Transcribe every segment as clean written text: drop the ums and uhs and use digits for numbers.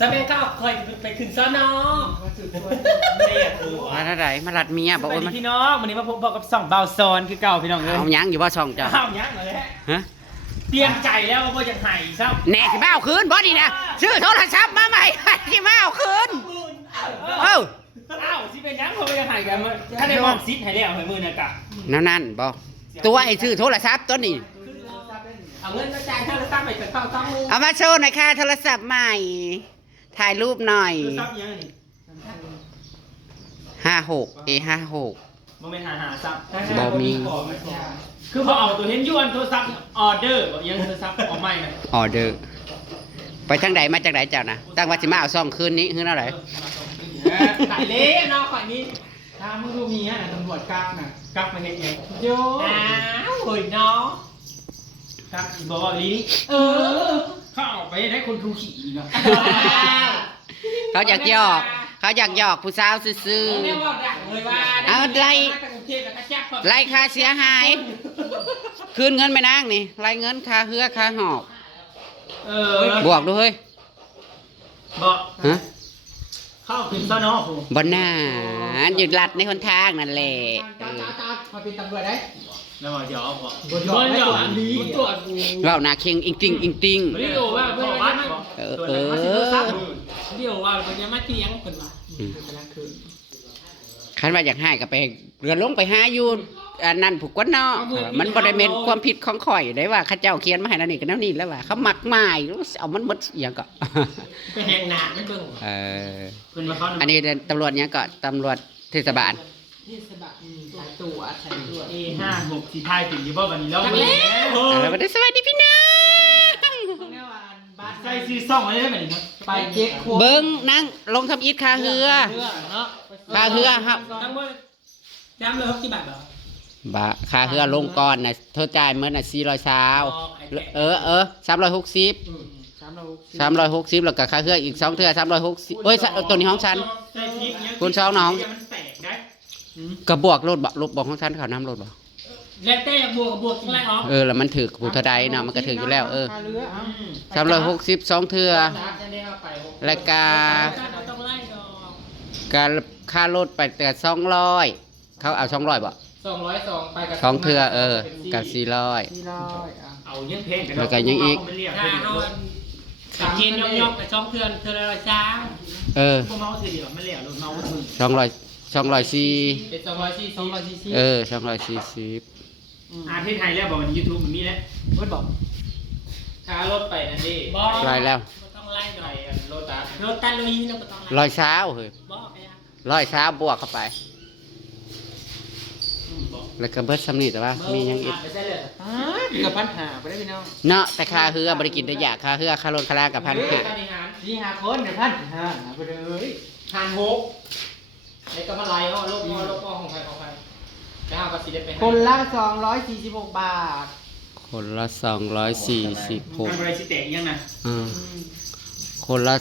สมัยก็เคยไปขึ้นซอนอมาเท่าไหร่มาลัดเมียบอกว่ามัน พี่น้องวันนี้มาพบกับสองเบาซอนคือเก่าพี่น้องเลย เอายังอยู่ว่าช่องจ้ะ ข้าวยักษ์เลย ฮะ เตรียมใจแล้วว่าจะไห่ซ้ำ แน่ที่มาเอาคืนบอดีนะชื่อโทรศัพท์มาใหม่ที่มาเอาคืนเอ้า อ้าวสิเป็นยังเขาจะไห่กันถ้าได้บอกซิดให้แล้วให้มือนะกะ นั่นบอกตัวไอ้ชื่อโทรศัพท์ตัวนี้ เอาเงินมาจ่ายถ้าเราตั้งไปกับข้าวต้องมือ เอามาโชว์หน่อยค่ะโทรศัพท์ใหม่ถ่ายรูปหน่อย ซับยังนี่ 56 บ่ไม่หาซับ บ่มี คือพอเอาตัวเห็นยวนโทรศัพท์ออเดอร์แบบยังโทรศัพท์ออกไม่นะ ออเดอร์ไปทางใดมาจากไหนเจ้านะตั้งว่าสิมาเอาซ่องคืนนี้คืนอะไร ตายเละเนาะข่อยนี้ ถ้ามึงดูมีอ่ะตำรวจกลางน่ะ กลับมาเห็นไง โย อ้าวเฮ้ยเนาะครับบอกว่าลีนี่เข้าออกไปได้คนทูขี่เนาะ เขาอยากหยอกเขาอยากหยอกผู้สาวซื่อ ผมเนี่ยว่าดังเลยว่า เอาไล่ กรุงเทพแล้วก็แจ๊บ ไล่ค่าเสียหายคืนเงินไปนางนี่ไล่เงินค่าเฮือค่าหอกบวกด้วย บอก ฮะ เข้าขึ้นซะเนาะผม บนหน้าหยุดลัดในคนทางนั่นแหละเออ จ้ามาเป็นตำรวจได้ แล้วบอกเดี๋ยวบอก บนยอดไม่ตรวจดี ตรวจ เราหน้าเค็งอิงติงอิงติง เรียกว่าเพื่อนวัดบอก เออ เรียกว่าเป็นยังไม่เตียงคนละ คันว่าอยากให้ก็ไปเรือลงไปหาอยู่อันนั้นผูกกวนเนาะมันบ่ได้เป็นความผิดของข่อยได้ว่าข้าเจ้าเขียนมาให้นั่นนี่ก็นั่นนี่แล้วว่าเขามักหมายเอามันหมดอย่างก็ ไปแหงหนาไม่เบิ่ง เออ เพิ่นมาเขา อันนี้ตำรวจเนี้ยก็ตำรวจเทศบาล นี่สบักสายตัวสายตรวจ A56สีไทยถึงยี่บ่วันนี้แล้ว แล้วสวัสดีพี่น้อง ใส่ซีซ่องไว้ได้ไหมนี่ครับ ไปเก๊กโค เบิ้งนั่งลงทำอิฐคาเฮือ เนาะ คาเฮือครับ ทั้งหมดจำเลยครับกี่บาทเหรอบ ะคาเฮือลงก่อนน่ะเธอจ่ายเมื่อน่ะ420360 360แล้วก็คาเฮืออีก2เทื่อ360เอ้ยตัวนี้ของฉัน ใส่พริกเนี่ย คุณสองน้อง มันแตกได้ ก็บวกรถบ่ลบบวกของฉันเขาน้ำรถบ่ แล้วแต่บวกกับบวกทั้งแรกออก แล้วมันถือผู้เท่าใดเนาะมันก็ถืออยู่แล้วเรือ 360 2เทื่อแล้วก็ ต้องไล่ดอก การค่ารถไปแต่200เขาเอา200บ่ 202ไปกับ สองเทื่อกับ400 400อ่ะ เอาเยังเพลง แล้วก็ยังอีก ถ้าเอาขับเย็นยอกๆไปช่องเทือนละช้าพวกเมาส์เดียวไม่เหลี่ยมรถเมาส์มึง 200 เป็น240 240 ที่ไทยแล้วบอกมันยูทูบมันมีแล้ว เพิ่นบอกค่ารถไปนั่นดิ ร้อยแล้ว ต้องไล่หน่อย รถตัด รถตันลุยแล้วก็ต้องไล่ ร้อยเช้าเฮ้ย บอกไปอ่ะ ร้อยเช้าบวกเข้าไป แล้วก็เบิดสำนีแต่ว่ามียังอีก ไม่ใช่เลย กับปัญหาไปได้พี่น้อง เนาะแต่ค่าเฮือบริกินได้ยากค่าเฮือค่ารถค่าลากับ1,500 นี่หาคนเดี๋ยวพันไปเลย หันหกไอ้ก็มาไล่เขาโลกของใครแล้วเอากระสีได้ไป คนละ246 บาท คนละ ทำอะไร 246 สิแตกยังนะ คนละ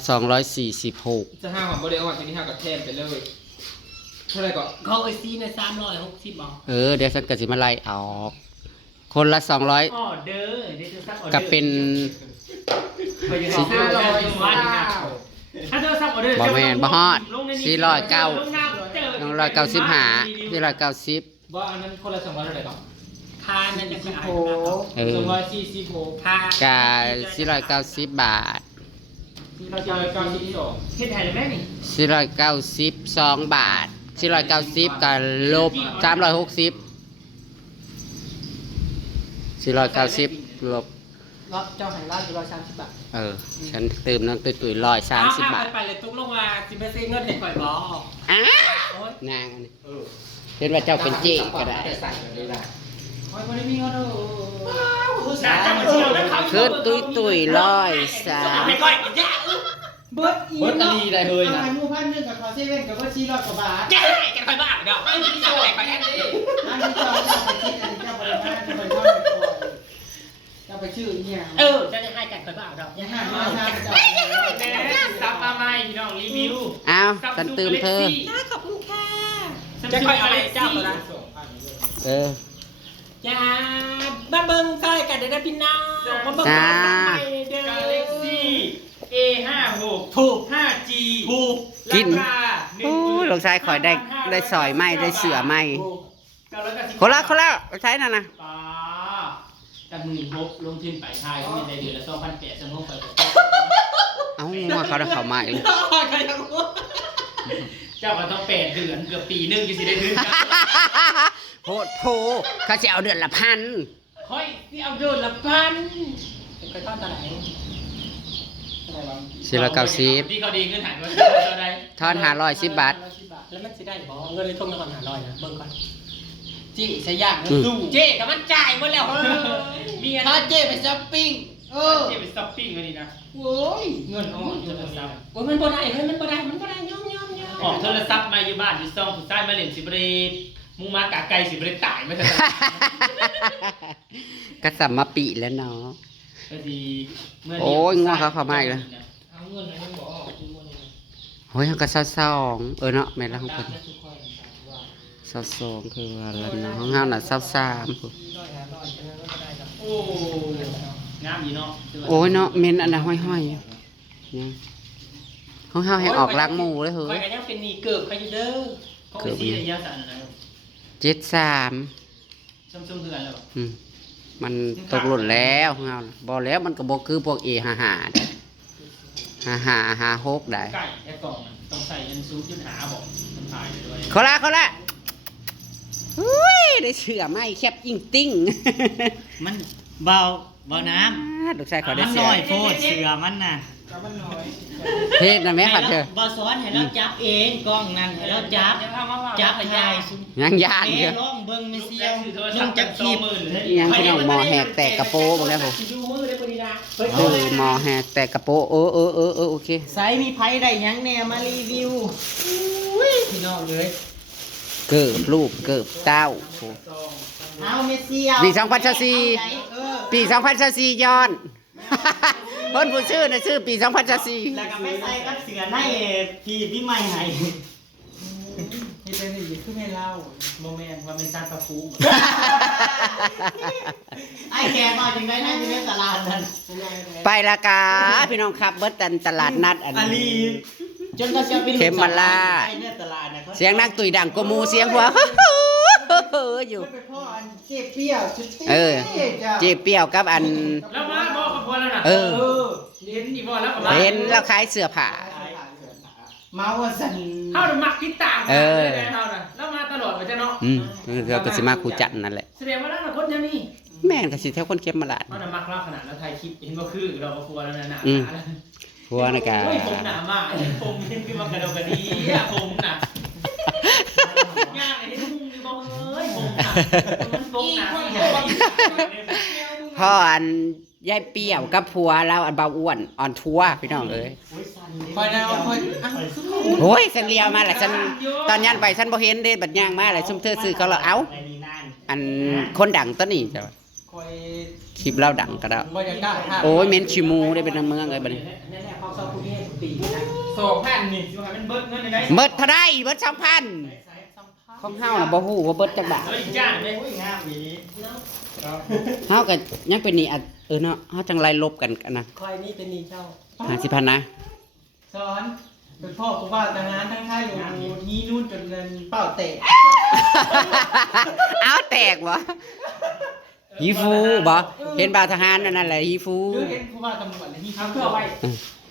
246 จะห้าของโมเดลวันนี้ห้ากับแทนไปเลยเท่าไรก่อน เขาไอซีใน360บอก เดี๋ยวฉันก็สิมาไล่ออก คนละ200 ออเดอร์เดี๋ยวจะซักออเดอร์ ก็เป็น ไปยังถ้าเธอซักออเดอร์ บ่แม่นบ่ฮอด490 490 ว่าอันนั้นคนละ200เท่าไรก่อน ค่านั่นจะเป็นอะไร 246 ค่าก 490 บาท 492 เฮ็ดไทยเลยแม่นี่ 492 บาท 490กับลบ360 490ลบ รับเจ้าหันร้าน130 บาท ฉันเติมน้ำตุ๋ยๆ130 บาท ไปเลยตุ๊กลงมาสิเปอร์เซ็นต์เงินเห็นก่อยบอ อ้านางอันนี้เห็นว่าเจ้าเป็นเจ๊ก็ได้ คอยไม่ได้มีเงินเด้อ คืนตุ๋ยๆ130 ไม่ก่อยกินยา เบิร์ดอีเนาะได้เลยนะมูพันนึงกับคอเซเว่นกับเบิร์ด400 กว่าบาท แกกันค่อยบ้าเดี๋ยวไม่มีจะแตกไปแค่นี้ อันที่เจ้าไปคิดอันที่เจ้าไปทานไปทอดไปคอยเจ้าไปชื่อเนี่ย จะได้ให้กันค่อยบ้าเดี๋ยว อย่าห้ามมาทานเจ้า ซับมาใหม่พี่น้องรีวิว อ้าวฉันเติมเธอ ขอบคุณค่ะจะค่อยเอาไปเจ้าตัวละ จ้าบ้าเบิ้งซอยกันเด้อพี่น้องมาเบิ้งกันใหม่เด้อกาแล็กซี่ A56 ถูก 5G ถูก กิน ราคา โอ้ยลูกชายข่อยได้สอยไม้ได้เสือไม้ ถูก คนละใช้นั่นนะ ป้าจาก16,000ลงทุนไปไทยก็มีในเดือนละ2,800สมมติไป เอ้าว่าเขาได้เข้ามาอีกเลย ใครยังรู้ เจ้าก็ต้อง8เดือนเกือบปีนึงจะสิได้ถึง โพดโพเขาจะเอาเดือนละพัน ค่อยสิเอาเดือนละพัน เคยทอดตะไหนอะไรวะ 490 ที่เขาดีเงินหายว่าเท่าใด ทอน510 บาท แล้วมันสิได้บ่เงินเลยทุ่งนคร500นะเบิ่งก่อนจี้ใช้ยากนะสู้ เจ๊กับมันจ่ายหมดแล้วมีอัน ถ้าเจ๊ไปช้อปปิ้งเจ๊ไปช้อปปิ้งมาดีนะ โอ้ย เงินออกโทรศัพท์ โอ้ยมันบ่ได้เฮ้ยมันบ่ได้ย่อม ออกโทรศัพท์มาอยู่บ้านอยู่ซ่องผู้ชายมาเล่นสิบรีมูมากะไก่สิบรีตายไม่ทัน ก็สัมมาปีแล้วเนาะ ก็ดีเมื่ โอ้ยง่วงเขาเข้ามาอีกแล้ว เอาเงินให้มันบ่ออกคือมันนี่ โอ้ยเขาก็22เนาะแม่นแล้วของ ตา เพิ่ ม น ทุกคนว่า 22คือว่าแล้วเนาะของเฮาน่ะ23พุ่น ร้อยฉะนั้นก็ได้ครับ โอ้งามดีเนาะ โอ้ยเนาะเมนอันน่ะห้อยๆอยู่เนี่ยของเฮาให้ออกล้างหมู่เลยเฮ้ คอย ย กันยังเป็นหนีเกิบใครอยู่เด้อ เขาไปซีระยะสั้นนะ 73 ชุ่มๆเพื่อนแล้ว อืมมันตกหล่นแล้วของเฮาน่ะบ่แล้วมันก็บ่คือพวก A55 เด้5556ได้ ไก่แค่กล่องต้องใส่ยันซุปยันหาบอกมันถ่ายด้วย เขาละอุ้ยได้เสือไหมแคบยิ่งติ้ง มันเบาน้ำ ลูกชายขอได้ มัน เสื น้ อ อยโพดเสือมันน่ะ กับมันน้อย เฮ็ดนะแม่ขัดเถอะ บอซ้อนให้เราจับเองกล้องนั่นให้เราจับถ่าย ยังยาน เอ๊ เถอะ ลองเบิ่งไม่เสียวมึงจับคลิป ยังพี่น้องหมอแหกแตกกระโปรงบ่แล้วผม ดูมือได้พอดีนะ หมอแหกแตกกระโปรงโอเค ไซมีไผได้หยังแน่มารีวิว พี่น้องเลย เกิบลูกเกิบเต้าโห เอาเมเสียว ปี2024ปี2024ย้อน เพิ่นผู้ชื่อน่ะชื่อปี2024 แล้วก็ไปใส่กับเสือในพี่ใหม่ให้ นี่เป็นอีกคือไม่เล่า โมเมนต์ว่าเป็นซานตาฟู ไอ้แกมาจังได๋นั่นอยู่ในตลาดนั่น ไปละกาพี่น้องครับเบิดตันตลาดนัดอัน อัน นี้ นี้จนเขาจะไป เข็มมาล่า ไปในตลาดน่ะ เสียงนางตุยดังกว่าหมู่เสียงหัว อยู่ มันเป็นพ่ออันเจ็บเปรี้ยวจุดตี้ เออ เจ๊เปรี้ยวกับอัน แล้วมาบอกกับพวกแล้วน่ะ เออ เห็นอีบอแล้วกับ เห็นแล้วขายเสื้อผ้า เมาว่าสัน เข้าหรือมักติดตาม เออ เข้าน่ะแล้วมาตลอดไปจ้ะเนาะ อืมเราก็สิมาคูจันทน์นั่นแหละ แสดงว่าแล้วคนยังนี่ แม่นก็สิแถวคนเข้มมาลาด มันมักเล่าขนาดแล้วไทยคลิปเห็นว่าคือเราก็กลัวแล้วนะหนา อืม หัวนะกะ โอ้ยผมหนามากผมเห็นคือมันกระโดดกระดีอะผมหนา ยากไอ้ที่มึงบอกเฮ้ยผมหนามันผมหนา พ่ออันยายเปรี้ยวกับผัวเราอันเบาอ้วนอ่อนทัวพี่น้องเอ้ย คอยได้เอาคอยอ่ะ โอ้ยฉันเลียวมาแหละฉันตอนย่านไปฉันบ่เห็นเด้บัดย่างมาแหละซุมเธอซื้อเขาแล้วเอ้าอันคนดังตัวนี้จ้ะ คอย คลิปเราดังก็ได้ บ่อยากได้ค่ะ โอ้ยเม้นชิมูได้เป็นเมืองเอ้ยบัดนี้ แน่ๆเขาเศร้าผู้นี้ปีนะ 2,000นี่อยู่ให้มันเบิดเงินได้ เบิดเท่าไดเบิด2,000ของเฮาน่ะบ่ฮู้ว่าเบิดจักบาท เฮ้ยจ้างเลย งามอี เฮาก็ยังเป็นหนี่เนาะเฮาจังไรลบกันนะ คอยนี่เป็นนี่เจ้า 50,000นะ สอนเป็นพ่อกูว่าทหารทั้งค่ายอยู่นี่นู่นจนเงินเป้าเตะ เอาแตกบ่ฮีฟูบ่เห็นบ่าวทหารนั่นแหละฮีฟู หรือเห็นกูว่าตำรวจเลยที่เขาเพื่อไว้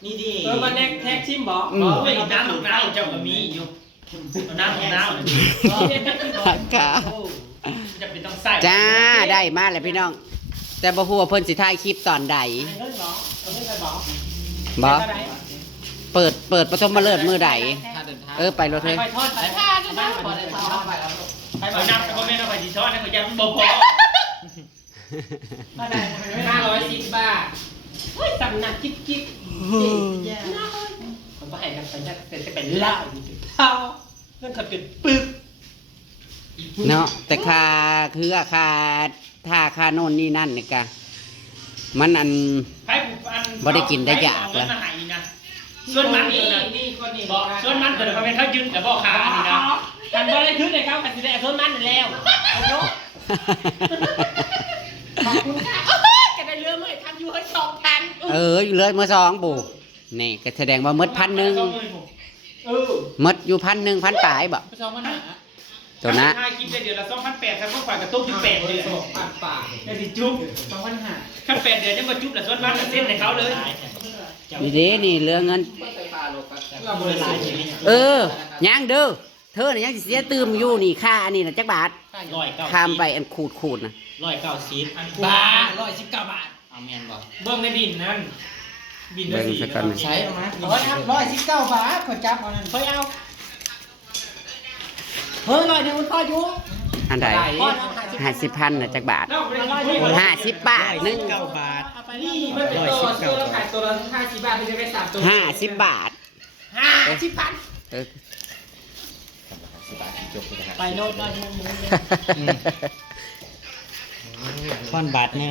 นี่ดิ มันแท็กชิมบอก อืม เฮ้ยน้ำหนุนน้ำเจ้าก็มีอยู่น้ำหนุนน้ำ ค่ะ จะเป็นต้องใส่ จ้าได้มาแล้วพี่น้อง แต่บ่ฮู้ว่าเพิ่นสิถ่ายคลิปตอนใด เงินบอกเอาเงินไปบอก บ่เปิดปฐมฤกษ์มื้อใดไปรถเฮ้ย ไปทอดไปทอดไปทอดไปเอา เอาน้ำแต่ก็ไม่ต้องไปจีช้อนนะเขาจะบ่พอ มาได้510 บาทเฮ้ยตำหนักจิ๊บจิ๊บผมก็ให้กันไปจะเป็นเหล้าเท่าเงินเขาเป็นปึก เนาะแต่ค่าคือค่าโน่นนี่นั่นนี่กะมันอัน บ่ได้กินได้ยากแล้ว ส่วนมันนี่คนนี้บอกส่วนมันเกิดเขาเป็นเขายืนแต่บอกขาอันนี้นะกันบ่ได้ขึ้นเลยครับกันสิได้ส่วนมันแล้วขอบคุณค่ะก็ได้เรือเมื่อทำอยู่ให้2,000 อยู่เลยมื้อ2ปู่ นี่ก็แสดงว่าหมด1,000 เออ หมดอยู่1,000 1,000ปลายบ่ ไป2,000หา ตัวนะ ค่าคิดได้เดือนละ2,800ครับพวกฝ่ายกระตุ้มที่8เดือน ป่า ได้สิจุ๊บ 2,000หา ขั้น8เดือนยังมาจุ๊บละส่วนบ้านละเส้นให้เขาเลย นี่เด้นี่เหลือเงิน เราบ่ได้หลายชีวิต เออยังเด้อเธอน่ะยังสิเสียตื่มอยู่นี่ค่าอันนี้น่ะจักบาท 190 ข้ามไปอันขูดน่ะ 190 อัน บ้า บ้า 119 บาท เอาแม่นบ่ เบิ่งในบินนั่นบิน เบิ่งสักก่อนนะ ใช้ออกมา119 บาทขอจับเอานั่น เฮ้ยเอา เฮ้ย100นึงมันพออยู่ อันใด พอ 50,000น่ะจักบาท เราไม่ได้คุย 50 บาทนึง 9 บาท นี่มันเป็นตัวเสื้อเราขายตัวละ50 บาทมันจะได้3ตัว 50 บาท 50,000 เออ ไปโน่นหน่อยทอนบาทหนึง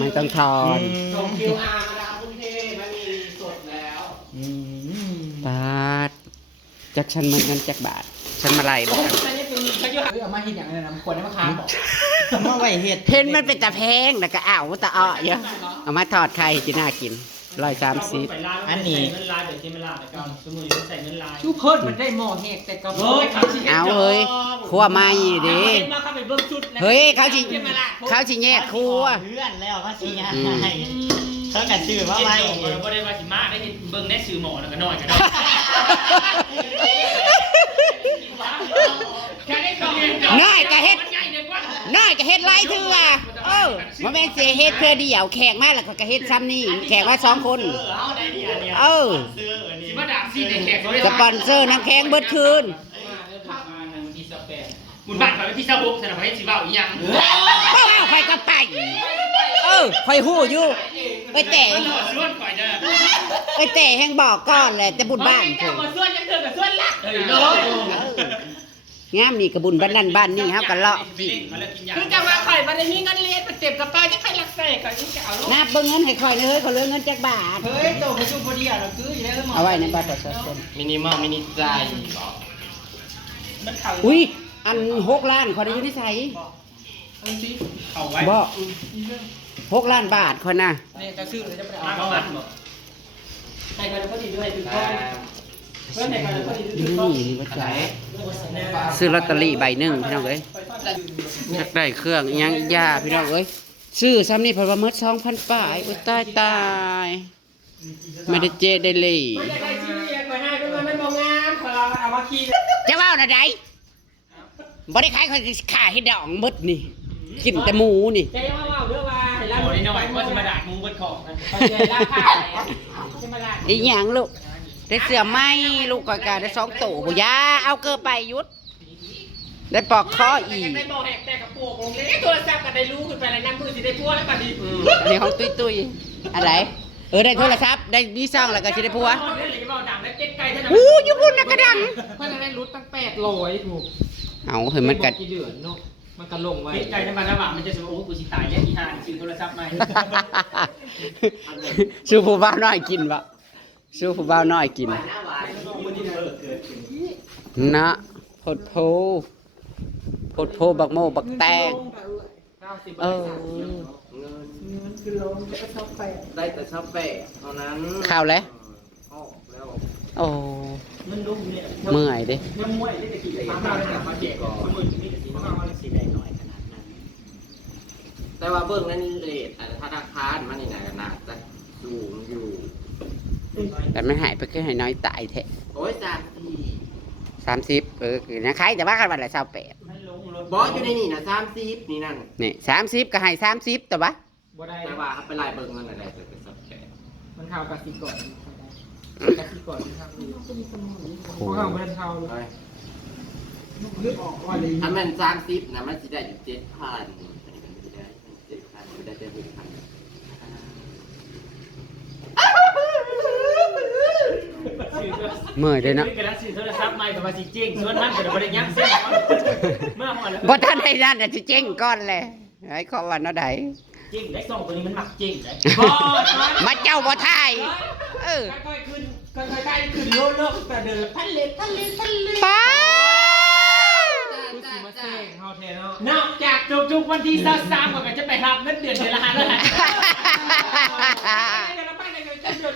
ไม่ต้องทอน ส่ง QR มาดาวกรุงเทพมันมีสดแล้ว บาทจักฉันเหมือนกันจักบาท ฉันมาไล่บ่ครับ เอามาเห็นอย่างนั้นนะมันควรให้มาค้างบอก มาไว้เฮ็ด เห็นมันเป็นตะแพงแล้วก็อ้าวตะอ้อเยอะเอามาทอดไข่จิน่ากิน130 อันนี้ เงินลายแบบที่มันลายแต่ก่อนสมุนใส่เงินลาย ชูเพิ่นมันได้หม้อแหกแต่กระ เฮ้ยเขาสิ เอาเฮ้ยครัวมาอีเด้ มาเข้าไปเบิ่งชุด เฮ้ยเขาสิแยกครัว เพื่อนแล้วเขาสิให้เขาก็ชื่อว่า ว่า ไว้ ไม่บ่ได้ว่าสิมาได้เบิ่งในสื่อหมอแล้วก็น้อยก็ได้แค่นี้ก็ น้อยก็เฮ็ด มันใหญ่เด็กว่า น้อยก็เฮ็ดหลายเทื่อบ่แม่นสิเฮ็ดเทื่อเดียวแขกมาแล้วก็เฮ็ดซ้ำนี่แขกมา2คน เอาได้ดีอันเนี้ย เออ ซื้ออันนี้ สิมาด่าซีในแขก สปอนเซอร์น้ำแข็งเบิดคืน บุญบ้านเขาที่26สนับให้สิเว้าอีหยัง บ่เอาใครก็ไปค่อยฮู้อยู่ไปแต่ ส่วนข่อยเด้อ ไปแต่แห่งบอกก่อนแหละแต่บุญบ้าน เพิ่ เพิ่ น น มาส่วนยังเกินกับส่วนละงามนี่ก็บุญบ้านนั่นบ้านนี่เฮาก็เลาะกิน คือจะว่าข่อยบ่ได้มีเงินเรียนไปเต็มกระเป๋าจะใครรักใส่ก็ยิ่งจะเอาลูก นับเบิ่งเงินให้ค่อยเด้อเขาเหลือเงินจักบาท เฮ้ยโตไปชูพอดีอ่ะเราคืออยู่แล้วหม้อ เอาไว้ในบัตรประชาชน มินิมอลมินิใจ มันเข้า อุ้ยอัน6 ล้านค่อยได้อยู่ในไส เข้าไว้ บ่6 ล้านบาทค่อยน่ะ เนี่ยจะซื้อเลยจะไป มา เอา ประมาณบ่ ให้กันพอดีด้วยถึงต้องเพื่อนให้กันพอดี นี่ ถึงต้อง นี่ว่าใจซื้อลอตเตอรี่ใบหนึงพี่น้องเอ้ยอยากได้เครื่องอิหยังอีกอย่าพี่น้องเอ้ยซื้อซ้ำนี่เพราะว่าหมด 2,000 ป้ายโอ้ยตายไม่ได้เจได้เลย ไม่ได้ใครชี้เรียกไว้ให้เป็นมันมองงามพอเราเอามาขี้ จะเว้าน่ะใดบ่ได้ขายค่อยขายให้ดองหมดนี่กินแต่หมูนี่ จะยังว่าเรื่องว่าเห็นแล้ว โอ้ยน้อยว่าสิมาด่ามูเบิดของนะ เขาจะราคาใช่ไหมล่ะ อีหยังลูกได้เสื้อไหมลูกก็ได้2ตัวบ่ยาเอาเกินไปหยุดได้ปอกคออีก ได้โมแหกแต่กระปุกลงเลยโทรศัพท์ก็ได้รู้ขึ้นไปแล้วนั่งมือสิได้พัวแล้วก็ดี อันนี้ของตุ้ยอะไรได้โทรศัพท์ได้มีซ่องแล้วก็สิได้ผัว เดี๋ยวเลยจะบอกดังแล้วเจ็ดไก่เท่านั้น อู้อยู่พุ่นน่ะกระดัง เพื่อนได้รู้ตั้ง800ถูก เอาเฮ้ยมันกัด กี่เดือนเนาะมันก็ลงไว้ เจ็ดไก่ธรรมดามันจะสมมติโอ้กูสิตายแล้วอีห่าซื้อโทรศัพท์ใหม่ สู้ผู้บ่าวน้อยกินบ่สู้ผู้บ่าวน้อยกินนะโพดโพบักโมบักแตงเออ ได้แต่ชอบแปะเท่านั้น ข้าวแล้ว ออกแล้ว โอ้ มันลุ่มเนี่ย เมื่อยเด้ มันมวยได้แต่กี่เลยมาเลยมาเจ็บก่อนสมุนนี่แต่สีน้ำมันสีแดงหน่อยขนาดนั้น แต่ว่าเบื้องนั้นเลทธนาคารมันนี่นะจะสูงอยู่ แต่มันหายไปคือให้น้อยตายแท้ โอ้ย30นะใครแต่ว่ากันวันละ28 มันลงรถ บอสอยู่ในนี่นะ30นี่นั่น นี่30ก็ให้30แต่ว่า บ่ได้ แต่ว่าไปไล่เบิ่งเงินอะไรจะเป็นสับแปะ มันข่าวกสิกรกสิกรครับพวกเขาไม่ได้ข่าวเลยนึกออกว่าเลย ถ้ามัน30นะมันจะได้อยู่7,000ไม่ได้7,000ไม่ได้แต่6,000 เมื่อยเลยเนาะ กระดาษซื้อโทรศัพท์ใหม่กับมาสิจริงส่วนมันก็บ่ได้ยังเส้นเมื่อหอนแล้ว บ่ทันได้นั่นน่ะสิเจ๊งก่อนแหละไอ้ขอว่าเนาะใด จริงได้2ตัวนี้มันหมักจริงได้ มาเจ้าบ่ทายเออ ค่อยๆขึ้นค่อยๆใกล้ขึ้นโลกแต่เดินพันเล็ด ป้า ดูสิมาแซงเฮาแทนเนาะ นอกจากจุกๆวันที่23ก็จะไปรับเงินเดือนเดือนละ500 เดี๋ยวเราไปในกันจะเดือด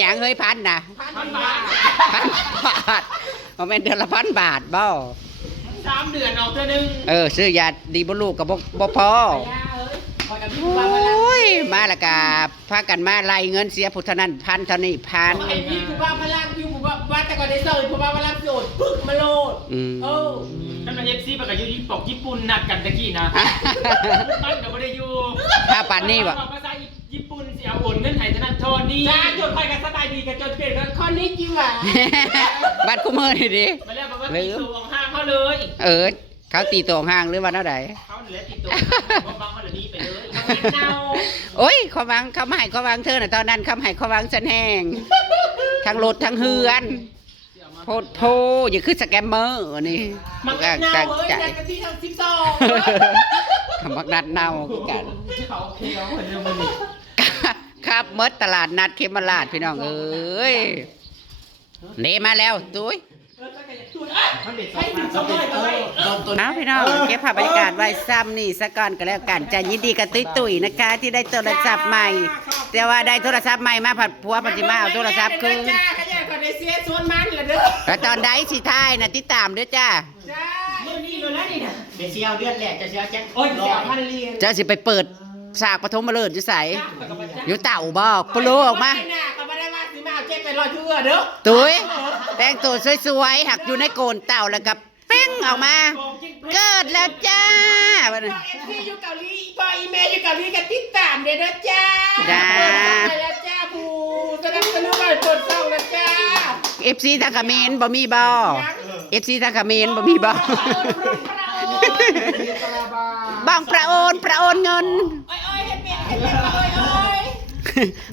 หยังเฮ้ยพันน่ะ พันบาท พันบาทบ่แม่นเดือนละ1,000 บาทบ่ 3 เดือนเอาเท่านึง ซื้อยาดีบ่ลูกก็บ่พอโอ้ยมาและกะพากันมาไล่เงินเสียพุทธนั้นพันเท่านี้พัน ไอ้พี่กูบ้าพลังพี่กูบ้าแต่ก่อนได้เซอร์กูบ้าพลังโดดปึ๊กมาโลดเออ ท่านมา FC ไปกับยูญี่ปุ่นนัดกันตะกี้นะบ้านก็บ่ได้อยู่ ถ้าปันนี่บ่ ภาษาญี่ปุ่นสิเอาโอนเงินให้ธนาคารนี่ จ้าจดไปกันสบายดีกันจดเปลี่ยนกันข้อนี้จิ๋วอ่ะ บัตรคู่มือนี่ดิ มาแล้วบอกว่าตีตัวของห้างเขาเลย เขาตีตัวห่างหรือว่าเท่าใด เขาเหลือตีตัวบางเขาเหลือนี้ไปเลย เนา โอ้ยเขาวางเขามาให้เขาวางเธอน่ะตอนนั้นเขาให้เขาวางฉันแห้งทั้งรถทั้งเฮือนโพดโพอย่าขึ้นสแกมเมอร์นี่ มันเน่าเอ้ยแต่กะทิทั้ง12 คำว่านัดเน่าคือกัน เขาเคี้ยวเหมือนมัน ครับเมดตลาดนัดเขมราชพี่น้องเอ้ยเนมาแล้วตุ้ย ให้ถึง200เลย เอาพี่น้องเก็บภาพบรรยากาศไว้ซ้ำนี่สักก่อนก็แล้วกันจะยินดีกับตุ้ยๆนะคะ ที่ได้โทรศัพท์ใหม่ แต่ว่าได้โทรศัพท์ใหม่มาผัดผัวปัจจิมาเอาโทรศัพท์คืน จ้าขยันก่อนได้เสียส่วนมันละเด้อ แล้วตอนใดสิท้ายน่ะติดตามเด้อจ้า จ้า เรื่องนี้เลยนะนี่นะ เดี๋ยวเชียวเดือนแรกจะเชียวแจ็ค โอ้ยเสียพันเรียน เจ้าสิไปเปิดสากปฐมฤกษ์อยู่ไสอยู่เต่าบ่ปลุออกมา เขาไม่ได้ว่าสิมาเอาเจ็บไป100เทื่อเด้อ ตุ้ยแต่งตัวสวยๆหักอยู่ในโกนเต่าแล้วก็เป้งออกมา เกิดแล้วจ้า บอกเอฟซีอยู่เกาหลีพออีเมลอยู่เกาหลีก็ติดตามเด้อจ้า จ้า ไปแล้วจ้าผู้สนับสนุนให้เปิดช่องแล้วจ้า FC ทางเขมรบ่มีบ่ FC ทางเขมรบ่มีบ่บ้องประโอนเงิน โอ้ยเฮ็ดเมียเฮ็ดเล็กโอ้ยโอ้ย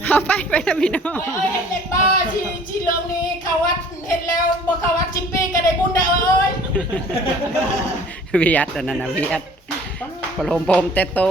เอาไปนะพี่น้อง โอ้ยเฮ็ดเล็กบ่ชีเรื่องนี้เข้าวัดเฮ็ดแล้วบ่เข้าวัด10 ปีก็ได้บุญได้โอ้ย เวียดอันนั้นนะเวียดปลมแต่โต